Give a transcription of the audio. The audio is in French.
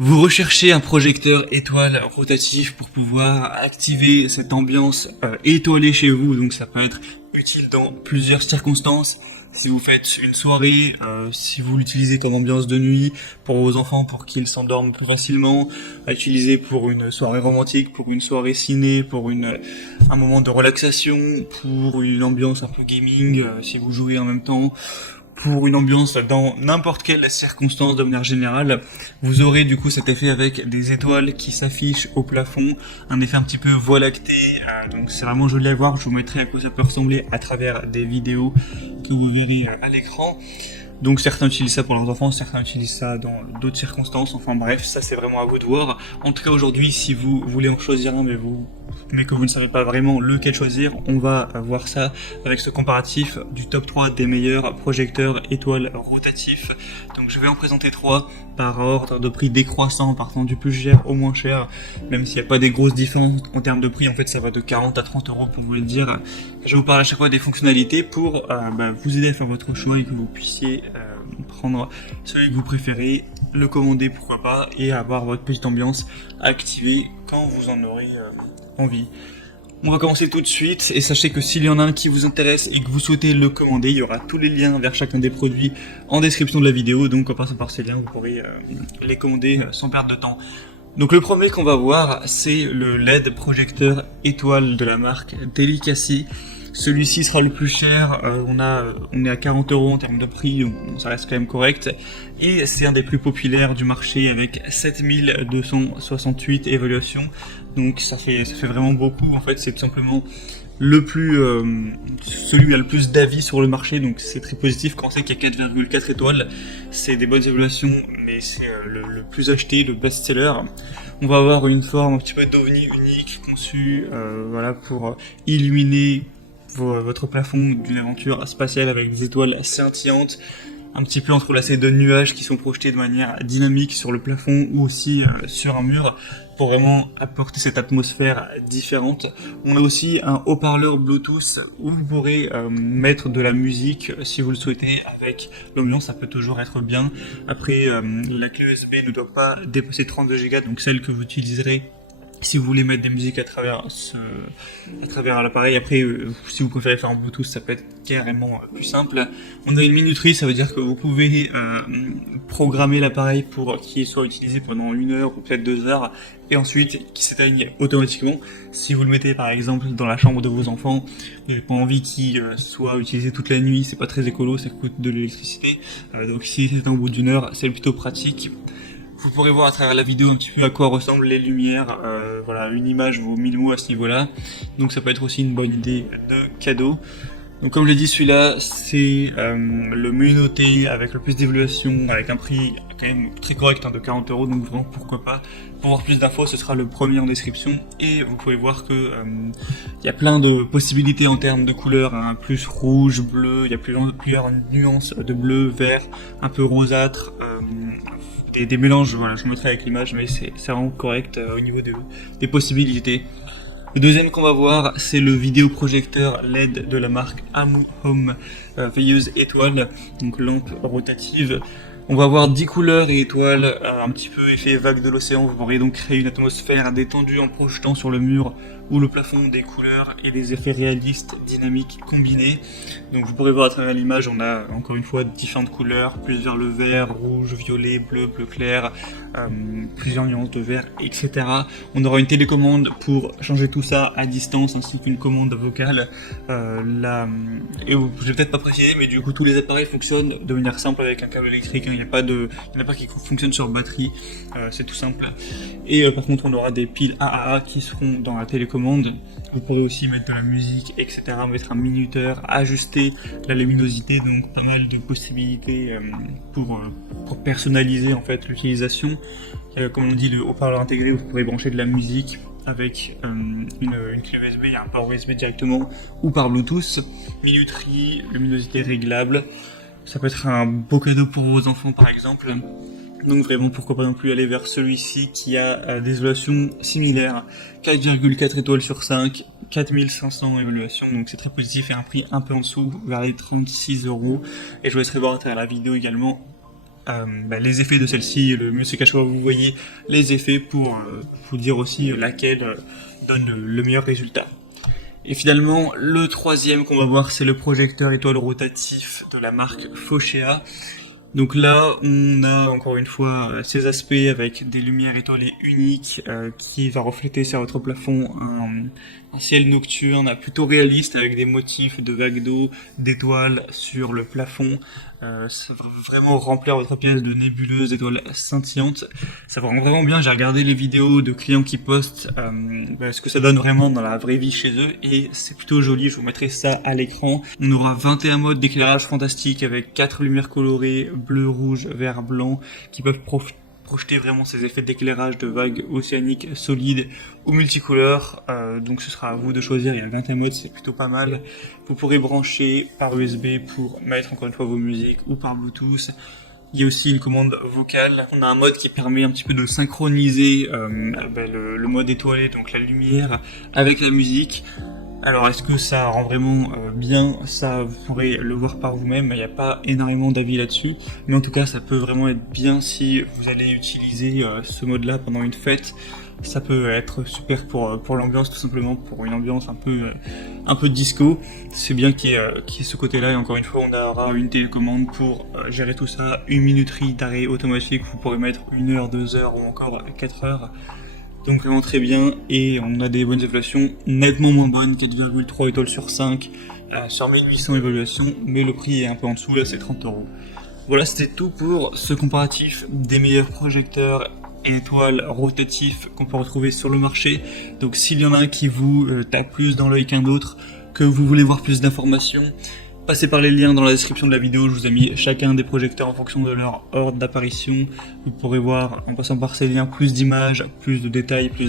Vous recherchez un projecteur étoile rotatif pour pouvoir activer cette ambiance étoilée chez vous, donc ça peut être utile dans plusieurs circonstances. Si vous faites une soirée, si vous l'utilisez comme ambiance de nuit pour vos enfants pour qu'ils s'endorment plus facilement, à utiliser pour une soirée romantique, pour une soirée ciné, pour un moment de relaxation, pour une ambiance un peu gaming, si vous jouez en même temps, pour une ambiance dans n'importe quelle circonstance de manière générale, vous aurez du coup cet effet avec des étoiles qui s'affichent au plafond, un effet un petit peu voie lactée, donc c'est vraiment joli à voir. Je vous mettrai à quoi ça peut ressembler à travers des vidéos que vous verrez à l'écran. Donc certains utilisent ça pour leurs enfants, certains utilisent ça dans d'autres circonstances, enfin bref, ça c'est vraiment à vous de voir. En tout cas aujourd'hui, si vous voulez en choisir un mais que vous ne savez pas vraiment lequel choisir, on va voir ça avec ce comparatif du top 3 des meilleurs projecteurs étoiles rotatifs. Donc je vais en présenter 3 par ordre de prix décroissant, partant du plus cher au moins cher, même s'il n'y a pas des grosses différences en termes de prix, en fait ça va de 40 à 30 euros pour vous le dire. Je vous parle à chaque fois des fonctionnalités pour vous aider à faire votre choix et que vous puissiez prendre celui que vous préférez, le commander pourquoi pas, et avoir votre petite ambiance activée quand vous en aurez envie. On va commencer tout de suite, et sachez que s'il y en a un qui vous intéresse et que vous souhaitez le commander, il y aura tous les liens vers chacun des produits en description de la vidéo, donc en passant par ces liens, vous pourrez les commander sans perdre de temps. Donc le premier qu'on va voir, c'est le LED projecteur étoile de la marque Delicacy. Celui-ci sera le plus cher, on est à 40 euros en termes de prix, donc ça reste quand même correct. Et c'est un des plus populaires du marché avec 7268 évaluations. Donc ça fait vraiment beaucoup, en fait c'est tout simplement celui qui a le plus d'avis sur le marché, donc c'est très positif quand on sait qu'il y a 4,4 étoiles. C'est des bonnes évaluations, mais c'est le plus acheté, le best-seller. On va avoir une forme un petit peu d'ovni unique, conçue pour illuminer votre plafond d'une aventure spatiale avec des étoiles scintillantes, un petit peu entrelacées de nuages qui sont projetés de manière dynamique sur le plafond ou aussi sur un mur pour vraiment apporter cette atmosphère différente. On a aussi un haut-parleur Bluetooth où vous pourrez mettre de la musique si vous le souhaitez avec l'ambiance, ça peut toujours être bien. Après, la clé USB ne doit pas dépasser 32 Go, donc celle que vous utiliserez si vous voulez mettre des musiques à travers l'appareil. Après, si vous préférez faire en Bluetooth, ça peut être carrément plus simple. On a une minuterie, ça veut dire que vous pouvez programmer l'appareil pour qu'il soit utilisé pendant 1 heure ou peut-être 2 heures, et ensuite qu'il s'éteigne automatiquement. Si vous le mettez par exemple dans la chambre de vos enfants, vous n'avez pas envie qu'il soit utilisé toute la nuit, c'est pas très écolo, ça coûte de l'électricité. Donc si c'est au bout d'1 heure, c'est plutôt pratique. Vous pourrez voir à travers la vidéo un petit peu à quoi ressemblent les lumières, une image vaut 1000 mots à ce niveau-là, donc ça peut être aussi une bonne idée de cadeau. Donc comme je l'ai dit, celui-là c'est le mieux noté avec le plus d'évaluation, avec un prix quand même très correct de 40 euros, donc vraiment pourquoi pas. Pour voir plus d'infos, ce sera le premier en description, et vous pouvez voir que il y a plein de possibilités en termes de couleurs, plus rouge, bleu, il y a plusieurs nuances de bleu, vert, un peu rosâtre, des mélanges, je vous mettrai avec l'image, mais c'est vraiment correct au niveau des possibilités. Le deuxième qu'on va voir, c'est le vidéoprojecteur LED de la marque Amu Home Veilleuse étoile, donc lampe rotative. On va avoir 10 couleurs et étoiles, un petit peu effet vague de l'océan. Vous pourrez donc créer une atmosphère détendue en projetant sur le mur ou le plafond des couleurs et des effets réalistes, dynamiques, combinés. Donc vous pourrez voir à travers l'image, on a encore une fois différentes couleurs, plus vers le vert, rouge, violet, bleu, bleu clair, plusieurs nuances de vert, etc. On aura une télécommande pour changer tout ça à distance, ainsi qu'une commande vocale. Et je vais peut-être pas préciser, mais du coup tous les appareils fonctionnent de manière simple avec un câble électrique. Il n'y en a pas qui fonctionnent sur batterie, c'est tout simple. Et par contre on aura des piles AAA qui seront dans la télécommande. Vous pourrez aussi mettre de la musique, etc., mettre un minuteur, ajuster la luminosité, donc pas mal de possibilités pour personnaliser en fait l'utilisation. Comme on dit, le haut-parleur intégré, vous pourrez brancher de la musique avec une clé USB, il y a un port USB directement, ou par Bluetooth. Minuterie, luminosité réglable, ça peut être un beau cadeau pour vos enfants par exemple. Donc vraiment pourquoi pas non plus aller vers celui-ci qui a des évaluations similaires, 4,4 étoiles sur 5, 4500 évaluations, donc c'est très positif, et un prix un peu en dessous, vers les 36 euros. Et je vous laisserai voir à travers la vidéo également les effets de celle-ci, le mieux c'est qu'à chaque fois vous voyez les effets pour vous dire aussi laquelle donne le meilleur résultat. Et finalement, le troisième qu'on va voir, c'est le projecteur étoile rotatif de la marque Fochea. Donc là, on a encore une fois ces aspects avec des lumières étoilées uniques qui va refléter sur votre plafond un ciel nocturne plutôt réaliste avec des motifs de vagues d'eau, d'étoiles sur le plafond. Ça va vraiment remplir votre pièce de nébuleuses d'étoiles scintillantes. Ça va vraiment bien. J'ai regardé les vidéos de clients qui postent ce que ça donne vraiment dans la vraie vie chez eux et c'est plutôt joli. Je vous mettrai ça à l'écran. On aura 21 modes d'éclairage fantastique avec 4 lumières colorées, bleu, rouge, vert, blanc, qui peuvent projeter vraiment ces effets d'éclairage de vagues océaniques solides ou multicouleurs. Donc ce sera à vous de choisir. Il y a 21 modes, c'est plutôt pas mal. Vous pourrez brancher par USB pour mettre encore une fois vos musiques ou par Bluetooth. Il y a aussi une commande vocale. On a un mode qui permet un petit peu de synchroniser le mode étoilé, donc la lumière, avec la musique. Alors est-ce que ça rend vraiment bien? Ça, vous pourrez le voir par vous-même, il n'y a pas énormément d'avis là-dessus, mais en tout cas ça peut vraiment être bien si vous allez utiliser ce mode-là pendant une fête. Ça peut être super pour l'ambiance, tout simplement pour une ambiance un peu disco. C'est bien qu'il y ait ce côté-là, et encore une fois on aura une télécommande pour gérer tout ça, une minuterie d'arrêt automatique, vous pourrez mettre 1 heure, 2 heures ou encore 4 heures. Donc vraiment très bien, et on a des bonnes évaluations nettement moins bonnes, 4,3 étoiles sur 5 sur 1800 évaluations, mais le prix est un peu en dessous, là c'est 30 €. Voilà, c'était tout pour ce comparatif des meilleurs projecteurs et étoiles rotatifs qu'on peut retrouver sur le marché. Donc s'il y en a un qui vous tape plus dans l'œil qu'un autre, que vous voulez voir plus d'informations, passez par les liens dans la description de la vidéo, je vous ai mis chacun des projecteurs en fonction de leur ordre d'apparition. Vous pourrez voir, en passant par ces liens, plus d'images, plus de détails, plus